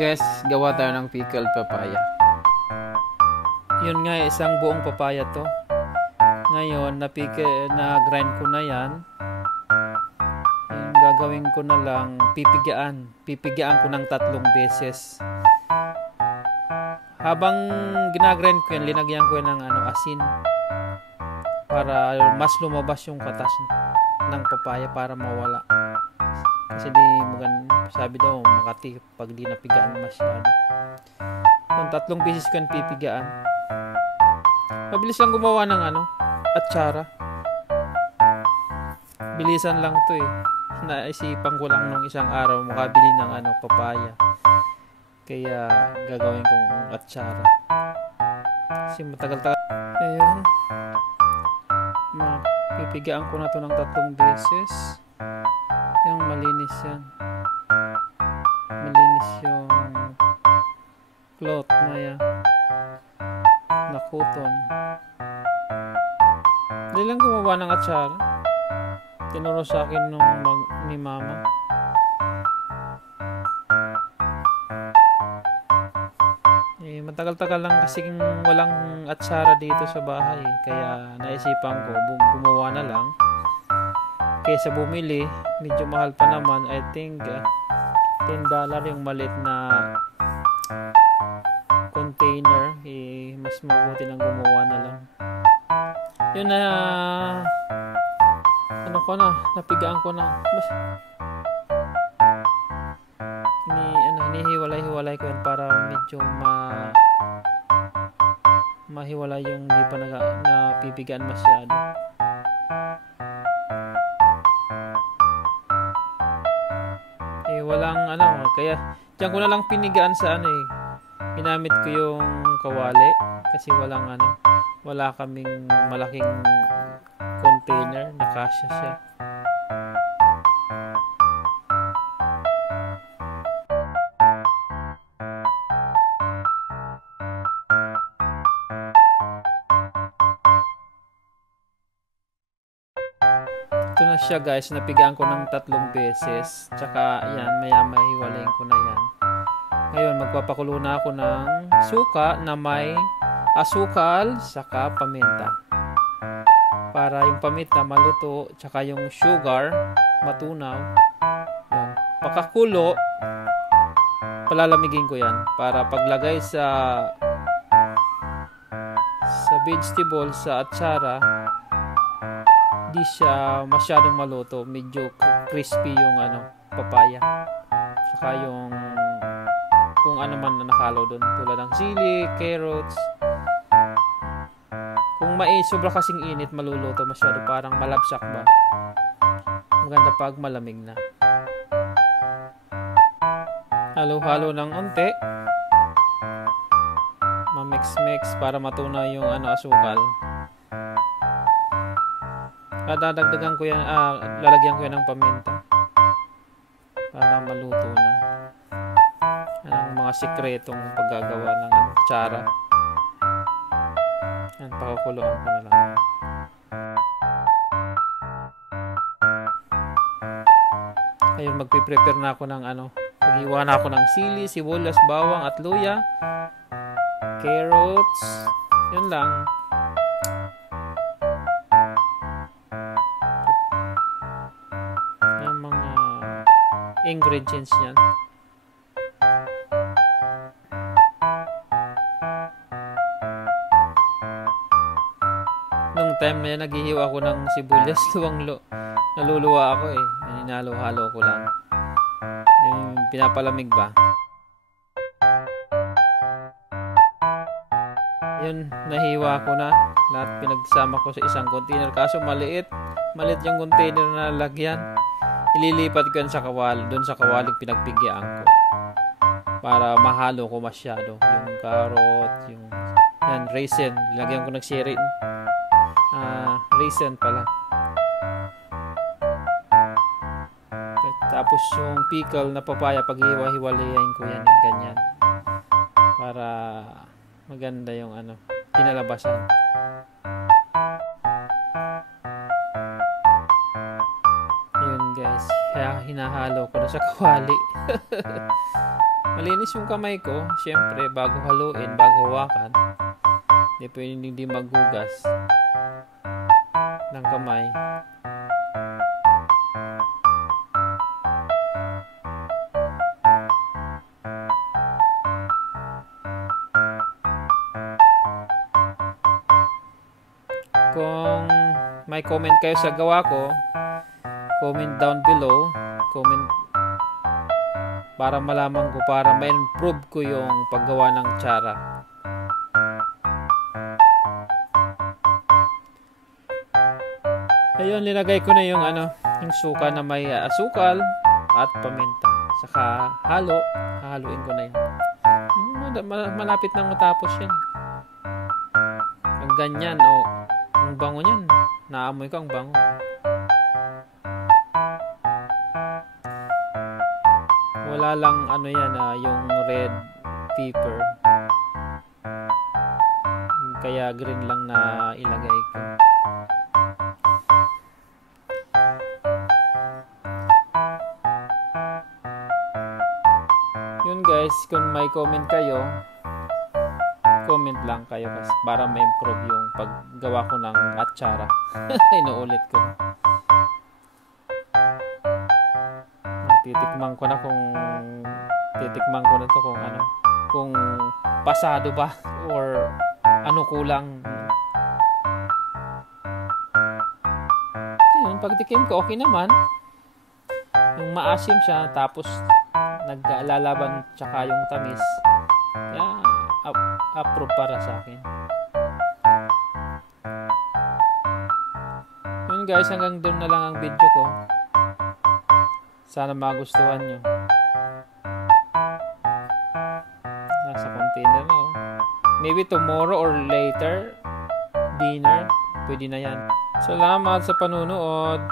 Guys, gawa tayo ng pickled papaya. Yun nga, isang buong papaya to. Ngayon, na-grind ko na yan. Yung gagawin ko na lang, pipigaan. Pipigaan ko ng 3 beses. Habang ginagrind ko yan, linagyan ko yan ng asin. Para mas lumabas yung katas ng papaya para mawala. Kasi di sabi daw makati pag di napigaan masyado. Yung 3 beses ko yan pipigaan. Mabilis lang gumawa ng atsara. Bilisan lang to eh. Naisipan ko lang nung isang araw makabili ng papaya. Kaya gagawin kong atsara. Kasi matagal-tagal. Ayun. Pipigaan ko na to ng 3 beses. Yung malinis yan. Malinis yung cloth na yan. Na cotton. Hindi lang gumawa ng atsara. Tinuro sa akin ni mama. Matagal-tagal lang kasing walang atsara dito sa bahay. Kaya naisipan ko, gumawa na lang. Kaysa bumili, medyo mahal pa naman. I think $10 yung maliit na container. Mas mabuti nang gumawa na lang. Yun na, napigaan ko na. Hinihiwalay ko yan para medyo mahiwalay yung hindi pa napipigaan masyado. Walang kaya diyan ko na lang pinigaan sa ginamit ko yung kawali kasi wala kaming malaking container na kasya siya. Ito na siya guys, napigaan ko ng 3 beses. Tsaka yan, maya hiwalayin ko na yan. Ngayon, magpapakulo na ako ng suka na may asukal saka paminta. Para yung paminta maluto, tsaka yung sugar matunaw. Yan. Pagkakulo, palalamigin ko yan para paglagay sa vegetable sa atsara, di siya masyadong maluto, medyo crispy yung papaya. Saka yung kung ano man na nakalo doon, tulad ng sili, carrots. Kung sobra kasing init, maluluto masyado, parang malabsak ba. Maganda pag malamig na. Halo-halo ng unti. Ma-mix para matunaw yung asukal. Dadagdagan ko yan, lalagyan ko yan ng paminta para maluto na. Yan ang mga sikretong paggagawa ng atsara. Yan, pakukuluan ko na lang. Ayun, magpiprepare na ako ng maghiwa na ako ng sili, sibuyas, bawang at luya, carrots. Yun lang. Ingredients niyan. Nung time na yan, naghihiwa ako ng sibuyas, naluluwa ako Hinalo-halo ko lang. Yung pinapalamig ba. Yun, nahiwa ko na. Lahat pinagsama ko sa isang container. Kaso maliit yung container na lagyan. Ililipat ko yan sa kawali, doon sa kawaling pinagpigyaan ko para mahalo ko masyado yung carrot, yung raisin, lagyan ko ng raisin pala. Tapos yung pickle na papaya, paghiwa-hiwalayin ko yan yung ganyan para maganda yung kinalabasan. Kaya hinahalo ko na sa kawali. Malinis yung kamay ko. Siyempre, bago haluin, bago hawakan, hindi pwedeng hindi maghugas ng kamay. Kung may comment kayo sa gawa ko, comment down below. Comment para malaman ko, para ma-improve ko yung paggawa ng tsara. Ayun, linagay ko na yung yung suka na may asukal at paminta. Saka haluin ko na yan. Malapit nang matapos yan. Ang ganyan, ang bango niyan. Naamoy ko ang bango. Wala lang yan, yung red pepper. Kaya green lang na ilagay ko. Yun guys, kung may comment kayo, comment lang kayo kasi para ma-improve yung paggawa ko ng atsara. Inuulit ko. Titikman ko na to kung pasado ba or kulang. Yun, pagtikim ko okay naman. Yung maasim siya tapos naglalaban tsaka yung tamis. Kaya approve para sa akin. Yun guys, hanggang doon na lang ang video ko. Sana magustuhan nyo. Nasa container na Maybe tomorrow or later, dinner, pwede na yan. Salamat sa panunood.